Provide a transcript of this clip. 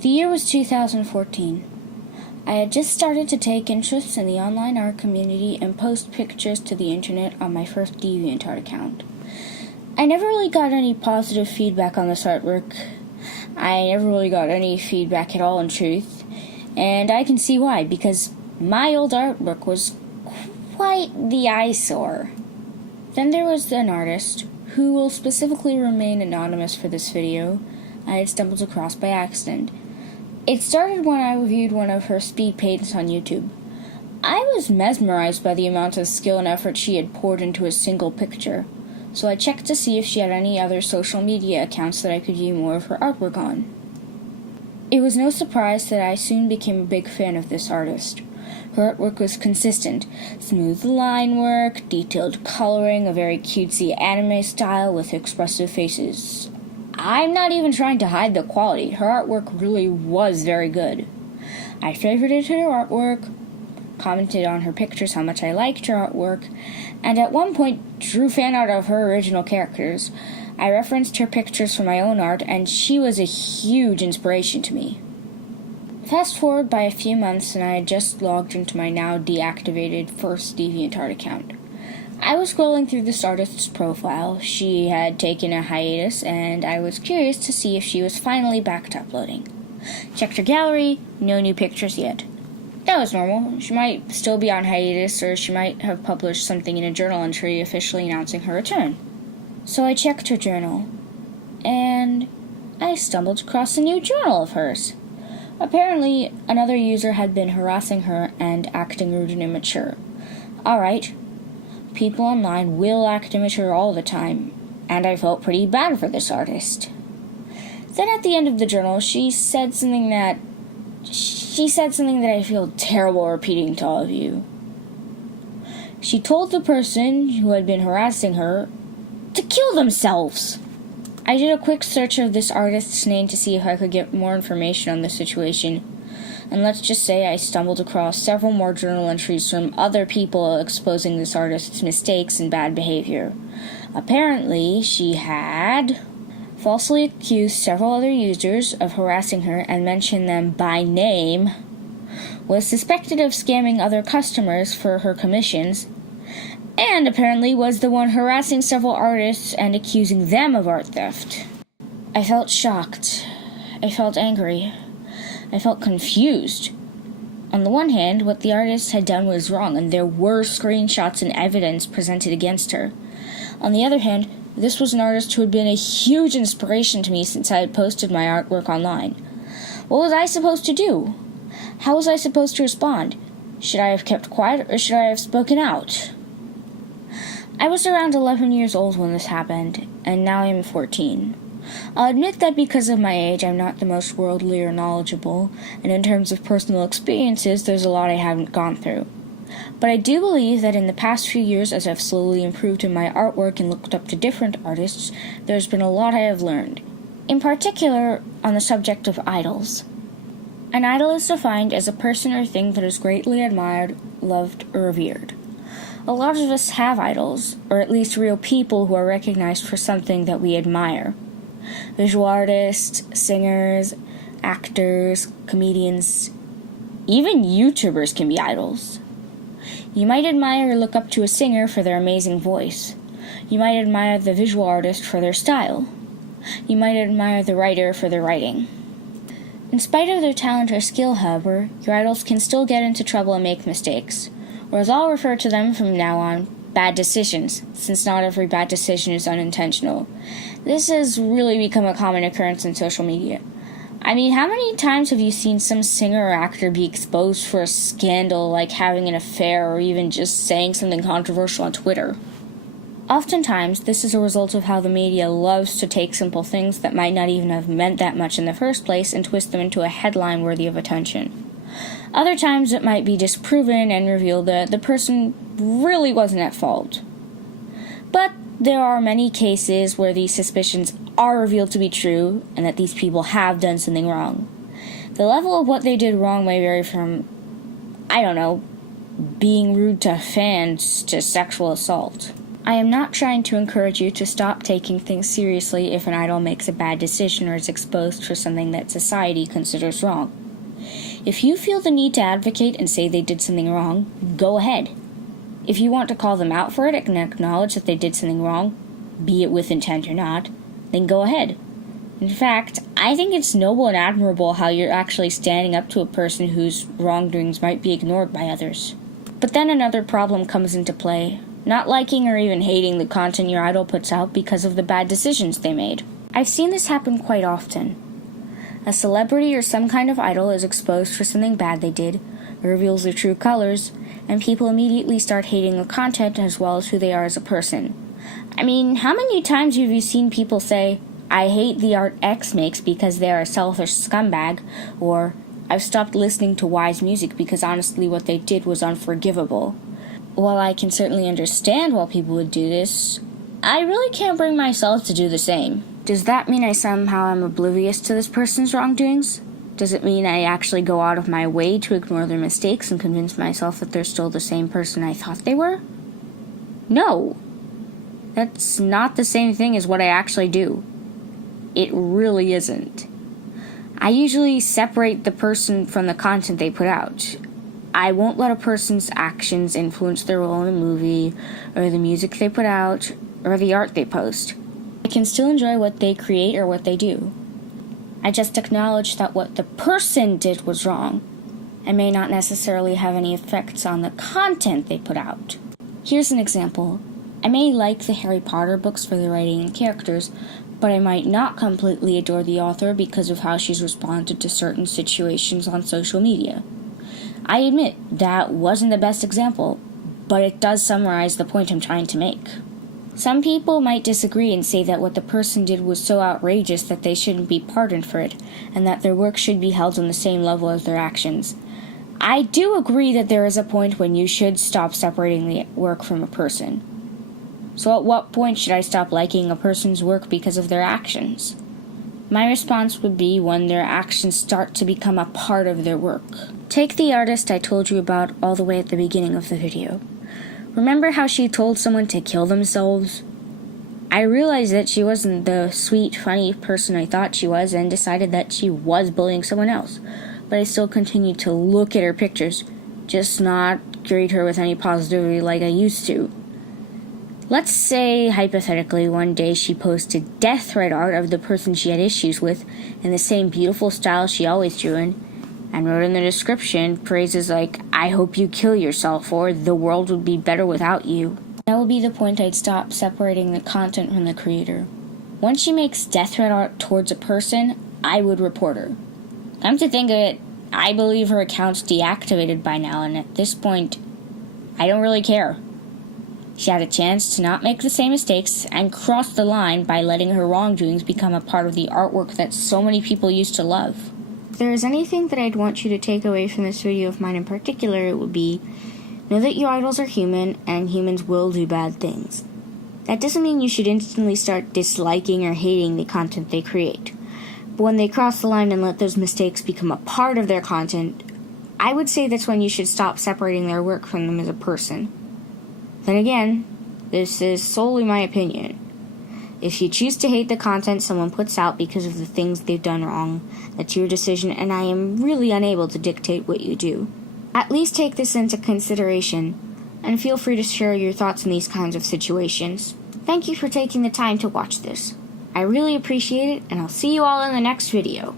The year was 2014. I had just started to take interest in the online art community and post pictures to the internet on my first DeviantArt account. I never really got any positive feedback on this artwork. I never really got any feedback at all, in truth. And I can see why, because my old artwork was quite the eyesore. Then there was an artist, who will specifically remain anonymous for this video, I had stumbled across by accident. It started when I reviewed one of her speed paints on YouTube. I was mesmerized by the amount of skill and effort she had poured into a single picture, so I checked to see if she had any other social media accounts that I could view more of her artwork on. It was no surprise that I soon became a big fan of this artist. Her artwork was consistent, smooth line work, detailed coloring, a very cutesy anime style with expressive faces. I'm not even trying to hide the quality. Her artwork really was very good. I favorited her artwork, commented on her pictures how much I liked her artwork, and at one point drew fan art of her original characters. I referenced her pictures for my own art, and she was a huge inspiration to me. Fast forward by a few months, and I had just logged into my now deactivated first DeviantArt account. I was scrolling through this artist's profile. She had taken a hiatus, and I was curious to see if she was finally back to uploading. Checked her gallery, no new pictures yet. That was normal. She might still be on hiatus, or she might have published something in a journal entry officially announcing her return. So I checked her journal, and I stumbled across a new journal of hers. Apparently, another user had been harassing her and acting rude and immature. Alright. People online will act immature all the time, and I felt pretty bad for this artist. Then at the end of the journal, she said something that I feel terrible repeating to all of you. She told the person who had been harassing her to kill themselves. I did a quick search of this artist's name to see if I could get more information on the situation. And let's just say I stumbled across several more journal entries from other people exposing this artist's mistakes and bad behavior. Apparently, she had falsely accused several other users of harassing her and mentioned them by name, was suspected of scamming other customers for her commissions, and apparently was the one harassing several artists and accusing them of art theft. I felt shocked. I felt angry. I felt confused. On the one hand, what the artist had done was wrong, and there were screenshots and evidence presented against her. On the other hand, this was an artist who had been a huge inspiration to me since I had posted my artwork online. What was I supposed to do? How was I supposed to respond? Should I have kept quiet, or should I have spoken out? I was around 11 years old when this happened, and now I am 14. I'll admit that because of my age, I'm not the most worldly or knowledgeable, and in terms of personal experiences, there's a lot I haven't gone through. But I do believe that in the past few years, as I've slowly improved in my artwork and looked up to different artists, there's been a lot I have learned. In particular, on the subject of idols. An idol is defined as a person or thing that is greatly admired, loved, or revered. A lot of us have idols, or at least real people who are recognized for something that we admire. Visual artists, singers, actors, comedians, even YouTubers can be idols. You might admire or look up to a singer for their amazing voice. You might admire the visual artist for their style. You might admire the writer for their writing. In spite of their talent or skill, however, your idols can still get into trouble and make mistakes, or as I'll refer to them from now on, bad decisions, since not every bad decision is unintentional. This has really become a common occurrence in social media. I mean, how many times have you seen some singer or actor be exposed for a scandal like having an affair or even just saying something controversial on Twitter? Oftentimes, this is a result of how the media loves to take simple things that might not even have meant that much in the first place and twist them into a headline worthy of attention. Other times it might be disproven and reveal that the person really wasn't at fault. But there are many cases where these suspicions are revealed to be true and that these people have done something wrong. The level of what they did wrong may vary from, being rude to fans to sexual assault. I am not trying to encourage you to stop taking things seriously if an idol makes a bad decision or is exposed for something that society considers wrong. If you feel the need to advocate and say they did something wrong, go ahead. If you want to call them out for it and acknowledge that they did something wrong, be it with intent or not, then go ahead. In fact, I think it's noble and admirable how you're actually standing up to a person whose wrongdoings might be ignored by others. But then another problem comes into play, not liking or even hating the content your idol puts out because of the bad decisions they made. I've seen this happen quite often. A celebrity or some kind of idol is exposed for something bad they did, reveals their true colors, and people immediately start hating the content as well as who they are as a person. I mean, how many times have you seen people say, "I hate the art X makes because they are a selfish scumbag," or "I've stopped listening to Y's music because honestly what they did was unforgivable"? While I can certainly understand why people would do this, I really can't bring myself to do the same. Does that mean I somehow am oblivious to this person's wrongdoings? Does it mean I actually go out of my way to ignore their mistakes and convince myself that they're still the same person I thought they were? No. That's not the same thing as what I actually do. It really isn't. I usually separate the person from the content they put out. I won't let a person's actions influence their role in a movie, or the music they put out, or the art they post. I can still enjoy what they create or what they do. I just acknowledge that what the person did was wrong, and may not necessarily have any effects on the content they put out. Here's an example. I may like the Harry Potter books for the writing and characters, but I might not completely adore the author because of how she's responded to certain situations on social media. I admit that wasn't the best example, but it does summarize the point I'm trying to make. Some people might disagree and say that what the person did was so outrageous that they shouldn't be pardoned for it, and that their work should be held on the same level as their actions. I do agree that there is a point when you should stop separating the work from a person. So at what point should I stop liking a person's work because of their actions? My response would be when their actions start to become a part of their work. Take the artist I told you about all the way at the beginning of the video. Remember how she told someone to kill themselves? I realized that she wasn't the sweet, funny person I thought she was and decided that she was bullying someone else. But I still continued to look at her pictures, just not greet her with any positivity like I used to. Let's say, hypothetically, one day she posted death threat art of the person she had issues with in the same beautiful style she always drew in, and wrote in the description phrases like, "I hope you kill yourself," or "the world would be better without you." That would be the point I'd stop separating the content from the creator. Once she makes death threat art towards a person, I would report her. Come to think of it, I believe her account's deactivated by now, and at this point, I don't really care. She had a chance to not make the same mistakes and cross the line by letting her wrongdoings become a part of the artwork that so many people used to love. If there is anything that I'd want you to take away from this video of mine in particular, it would be, know that your idols are human and humans will do bad things. That doesn't mean you should instantly start disliking or hating the content they create. But when they cross the line and let those mistakes become a part of their content, I would say that's when you should stop separating their work from them as a person. Then again, this is solely my opinion. If you choose to hate the content someone puts out because of the things they've done wrong, that's your decision, and I am really unable to dictate what you do. At least take this into consideration, and feel free to share your thoughts in these kinds of situations. Thank you for taking the time to watch this. I really appreciate it, and I'll see you all in the next video.